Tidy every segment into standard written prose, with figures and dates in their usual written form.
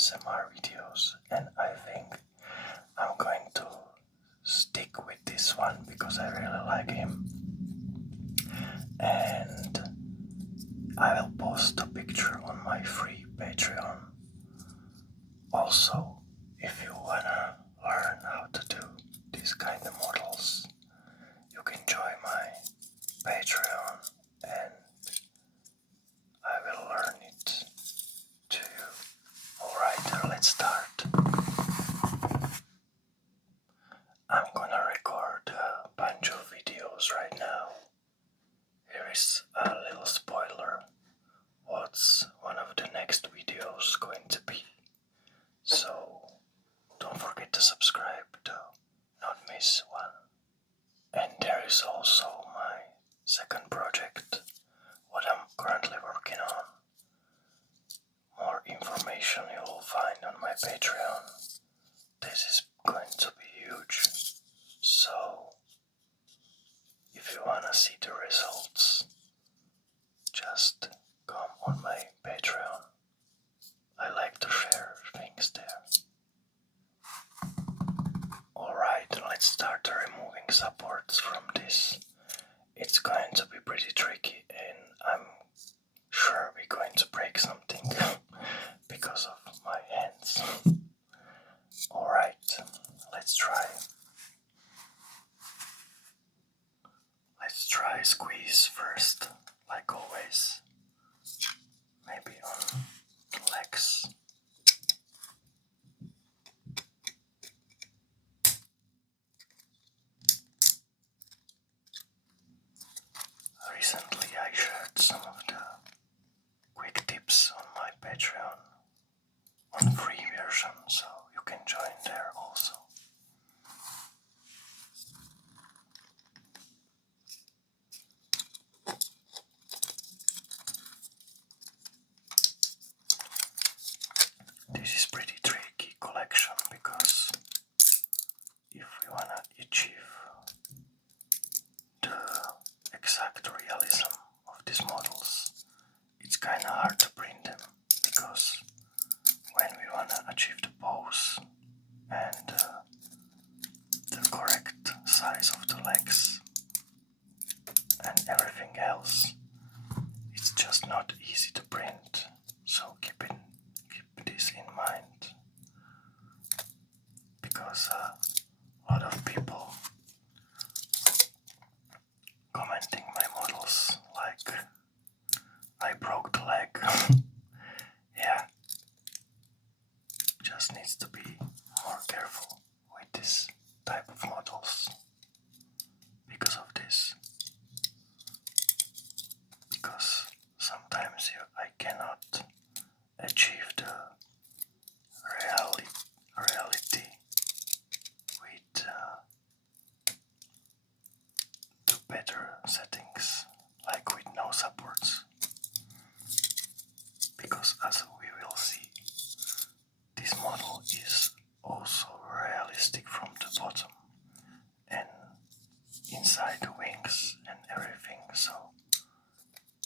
ASMR videos, and I think I'm going to stick with this one because I really like him. And I will post a picture on my free Patreon. Also, if you wanna learn how to do these kind of models, you can join my Patreon and I will learn it to you. Alright, let's start. I'm gonna record a bunch of videos right now. Here is a little spoiler. What's one of the next videos going to be? So don't forget to subscribe to not miss one. And there is also my second project, what I'm currently working on. More information you will find on my Patreon. This is going to be huge. So if you wanna see the results, just come on my Patreon. I like to share things there. Alright, let's start removing supports from this. It's going to be pretty tricky and I'm sure we're going to break something because of my hands. Alright, let's try. Let's try squeeze first, like always. Maybe on legs. Recently I shared some of the quick tips on my Patreon on free version, so you can join there also. This is pretty tricky collection because if we wanna achieve the exact realism of these models, it's kinda hard to print them because when we wanna achieve the pose and the correct size of the legs and everything else, it's just not easy to print. So keep this in mind because a lot of people commenting my models like I broke the leg. Yeah, just needs to be more careful with this type of models because of this. Because sometimes I cannot achieve the reality with the better settings, like with no supports. Because as we will see, this model is also realistic from the bottom and inside the wings and everything, so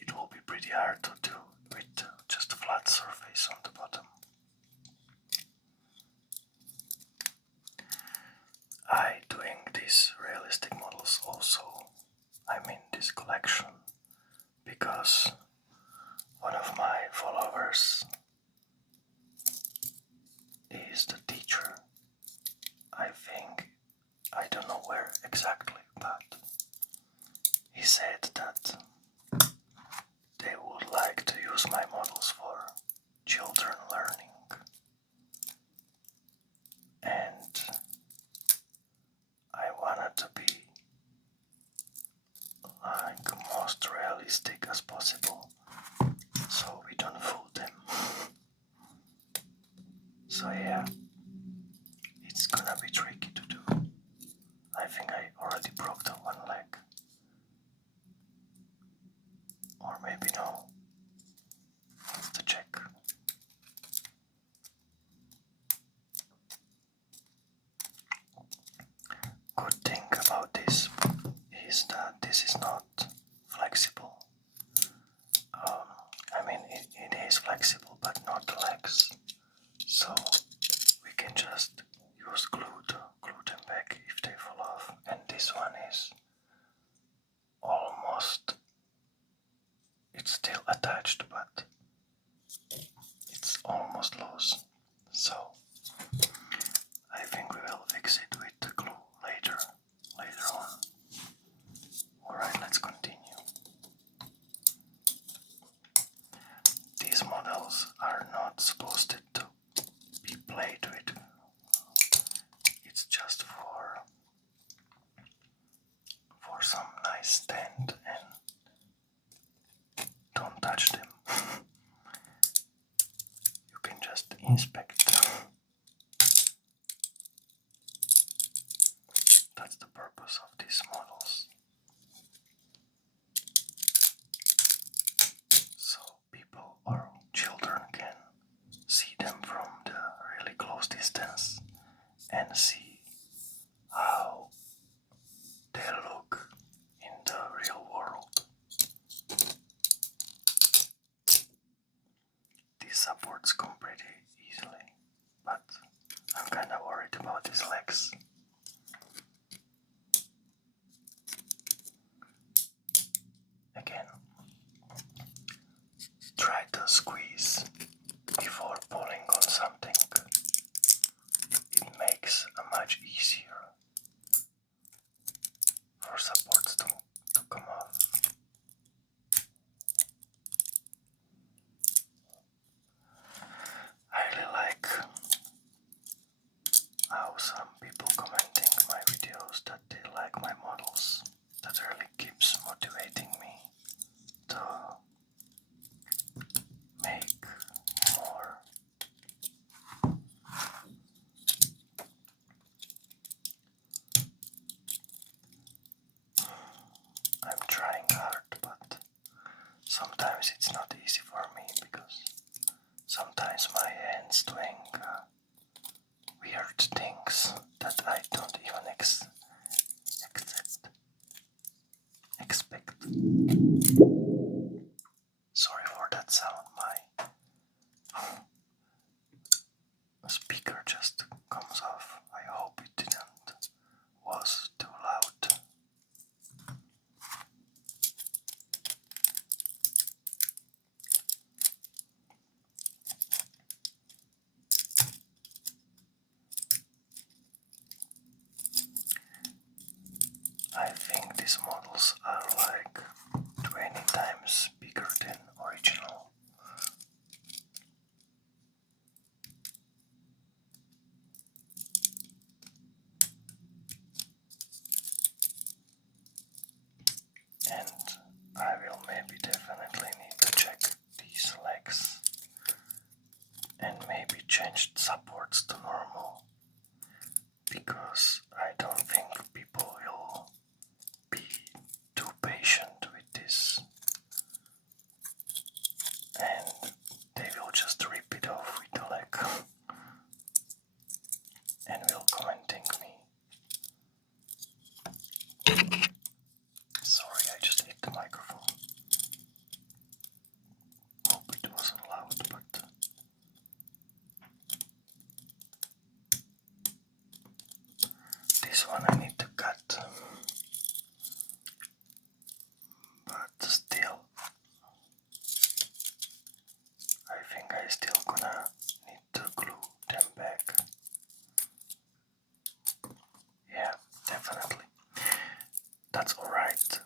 it will be pretty hard to do with just a flat surface on the bottom. I doing these realistic models also, this collection, because one of my followers is the teacher. I think, I don't know where exactly, but he said that they would like to use my models for children learning. And I wanted to be like most realistic as possible, so we don't fool them. So yeah, it's gonna be tricky to do. I think I already broke the one leg. Or maybe no. Let's check. Good thing about this is that this is not flexible. It is flexible, but not the legs. So we can just use glue to glue them back if they fall off. And this one is almost, it's still attached, but it's almost loose. So I think we will fix it with the glue later on. Alright, let's continue. These models are not supposed to be played with. It's just for some nice stand, and don't touch them. You can just inspect them. That's the purpose of these models. So people or children can see them from the really close distance and see how they look in the real world. These supports come pretty easily, but I'm kinda worried about these legs. Again, try to squeeze before pulling on something. It makes it much easier for supports to come off. I really like how some people commenting my videos that they like my models. That really keeps motivating me to make more. I'm trying hard, but sometimes it's not easy for me because sometimes my hands doing weird things that I don't even expect. Sorry for that sound, my speaker just comes off. I hope it didn't was too loud. I think these models are like 20 times bigger than original. And I will maybe definitely need to check these legs and maybe change supports to normal, because I don't think people will be too patient with this and they will just rip it off with the leg and will commenting me. Sorry, I just hit the microphone. Hope it wasn't loud, but this one I need to cut. But still, I think I still gonna need to glue them back. Yeah, definitely. That's alright.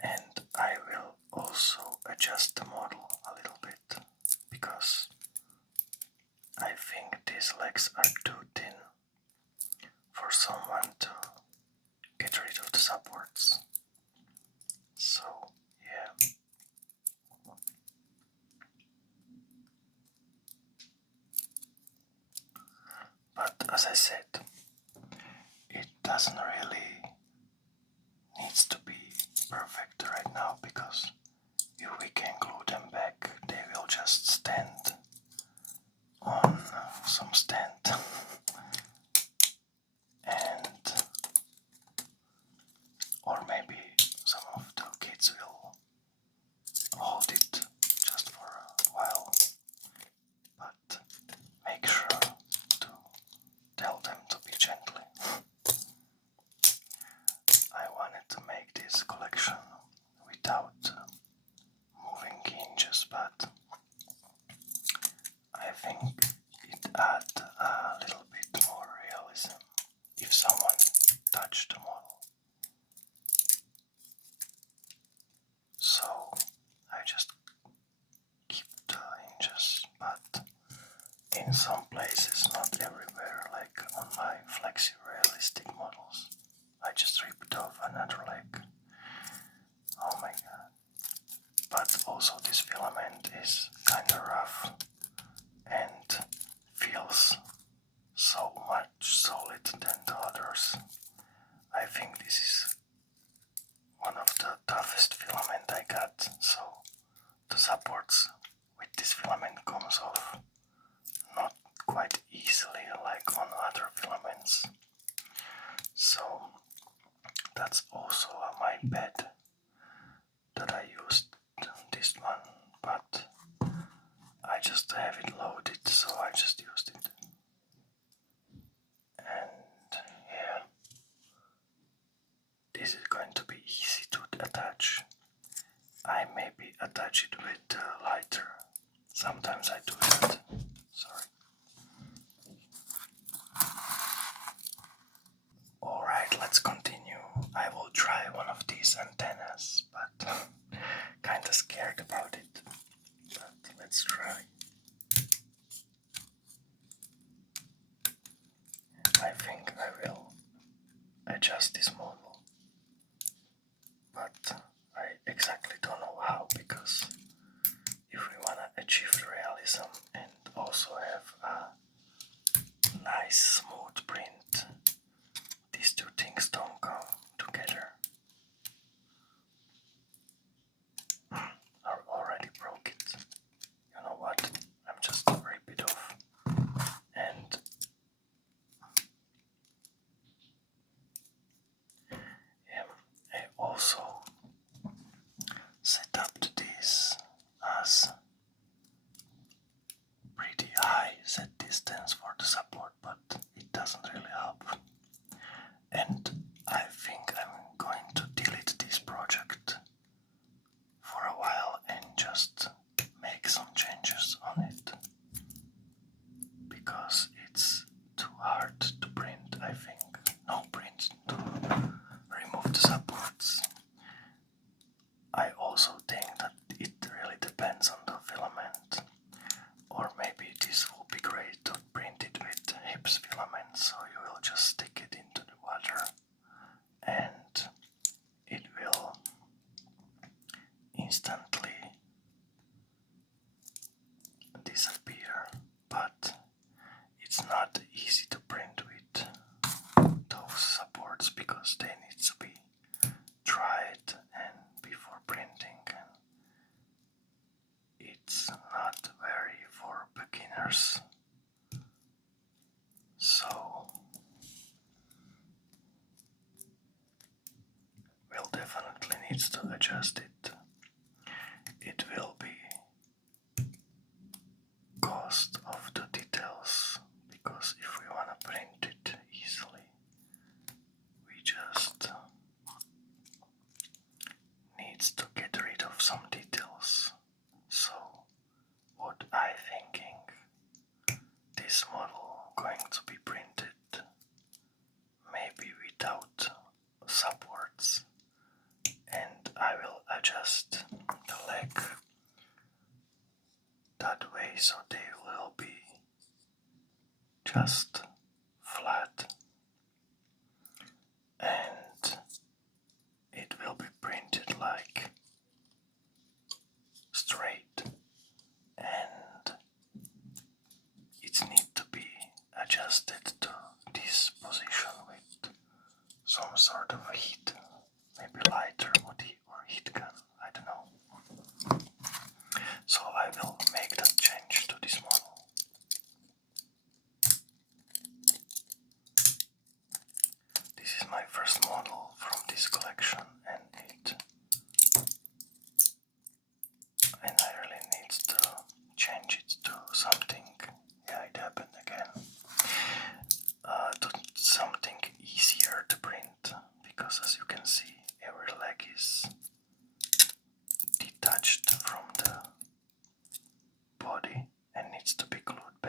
And I will also adjust the model a little bit, because I think these legs are too thin for someone to get rid of the supports. So, yeah. But as I said, it doesn't really needs to be perfect right now, because if we can glue them back, they will just stand on some stand and or maybe some of the kids will hold it just for a while, but make sure think it adds a little bit more realism if someone touched the model. So I just keep the hinges, but in some places, not everywhere, like on my flexi realistic models, I just ripped off another leg. Oh my god. But also this filament is kinda rough and feels so much solid than the others. I think this is one of the toughest filament I got, so the supports with this filament comes off not quite easily like on other filaments. So that's also my bed that I used this one, but I just have it loaded, so I just used it. And yeah, this is going to be easy to attach. I maybe attach it with a lighter. Sometimes I do that. Sorry. Alright, let's continue. I will try one of these antennas, but kinda scared about it. But let's try. I think I will adjust this model, but I exactly don't know how, because if we wanna achieve realism and also have a nice smooth print, these two things don't come together. I already broke it. You know what? I'm just rip it off. And yeah, I also set up this as pretty high set distance for the support, but it doesn't really help. And I think I'm going to delete this project for a while and just make some changes on it, because it's too hard to print, I think. No print to remove the supports. I also think that it really depends on the filament, or maybe this will be great to print it with hips filament, so you will just stick it into the water and it will instantly disappear. But it's not easy to print with those supports because they need to be dried and before printing, and it's not very for beginners. So we'll definitely need to adjust it. It will be cost of the details, because if we want to print it easily, we just needs to get rid of some details. So what I thinking, this model going to be printed maybe without supports, and I will adjust the leg that way so they will be just flat, and it will be printed like straight, and it needs to be adjusted to this position with some sort of heat, maybe lighter or heat gun, I don't know. So I will make that change to this model. This is my first model from this collection, and I really need to change it to something. Yeah, it happened again. To something easier to print, because as you can see, every leg is detached from the body and needs to be glued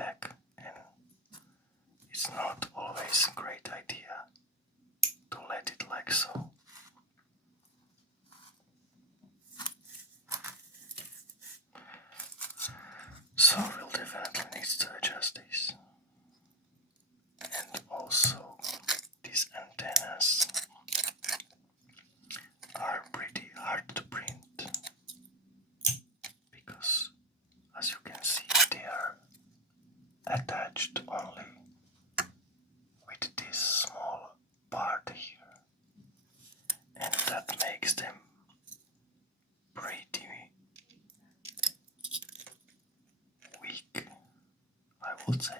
attached only with this small part here, and that makes them pretty weak, I would say.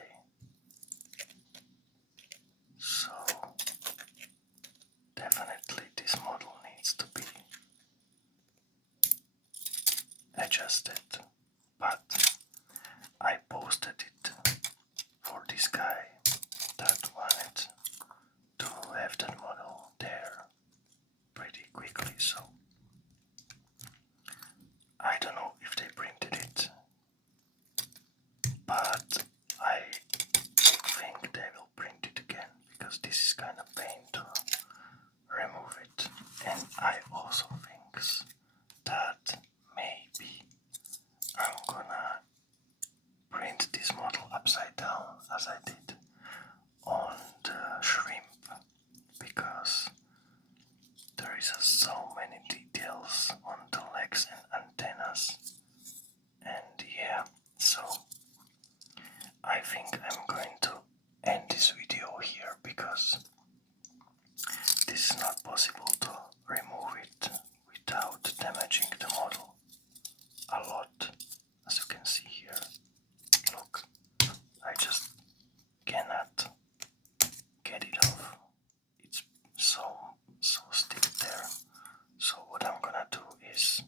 So definitely this model needs to be adjusted, but I posted it for this guy that wanted to have that model there pretty quickly, so I don't know if they printed it, but I think they will print it again because this is kind of pain to remove it. And I also think that maybe I'm gonna print this model upside down as I did on the shrimp, because there is so many details on the legs and antennas, and yeah, so I think I'm going to end this video here because this is not possible to remove it without damaging the model a lot, as you can see here. Look, I just cannot get it off. It's so stick there. So what I'm gonna do is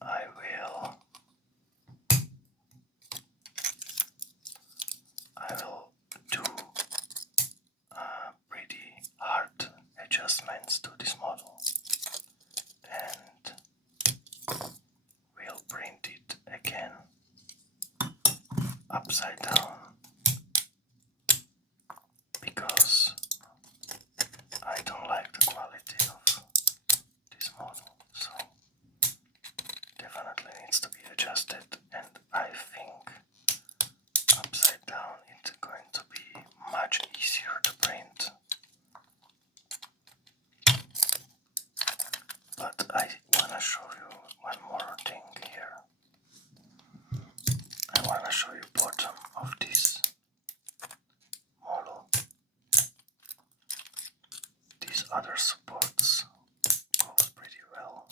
I will do pretty hard adjustments to this model, and we'll print it again upside down because I don't like the quality of this model, so definitely needs to be adjusted, and I think upside down it's going to be much easier to print. But I wanna show you one more thing here. I wanna show you bottom of this model. These other supports goes pretty well.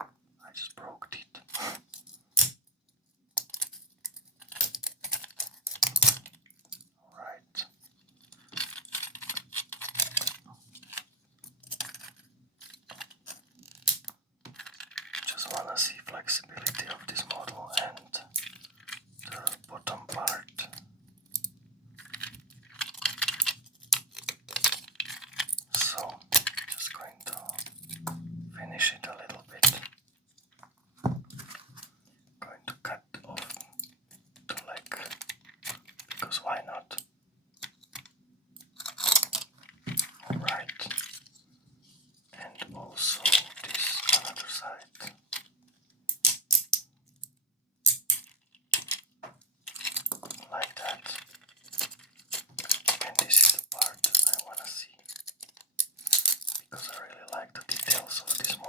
I just broke it. Alright. Just wanna see flexibility of this model and the bottom part. So just going to finish it a little bit. Going to cut off the leg because why not? Alright. And also this another side. Like that. And this is the part I wanna see because I really like the details of this model.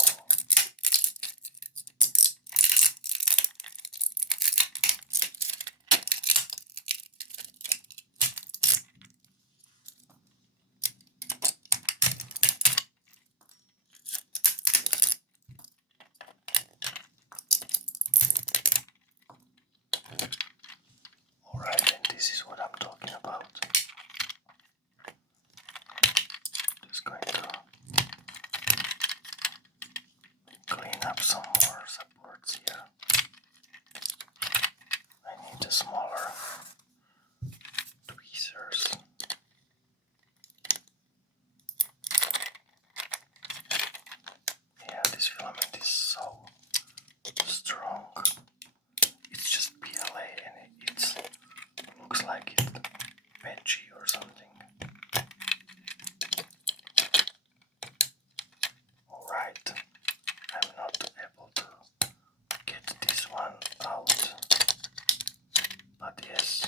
Alright, and this is what I'm talking about. Just going to clean up some more supports here. I need a smaller tweezers. Yeah, this filament is so strong. It's just PLA and it looks like it's veggie or something. Alright, I'm not able to get this one out, but yes,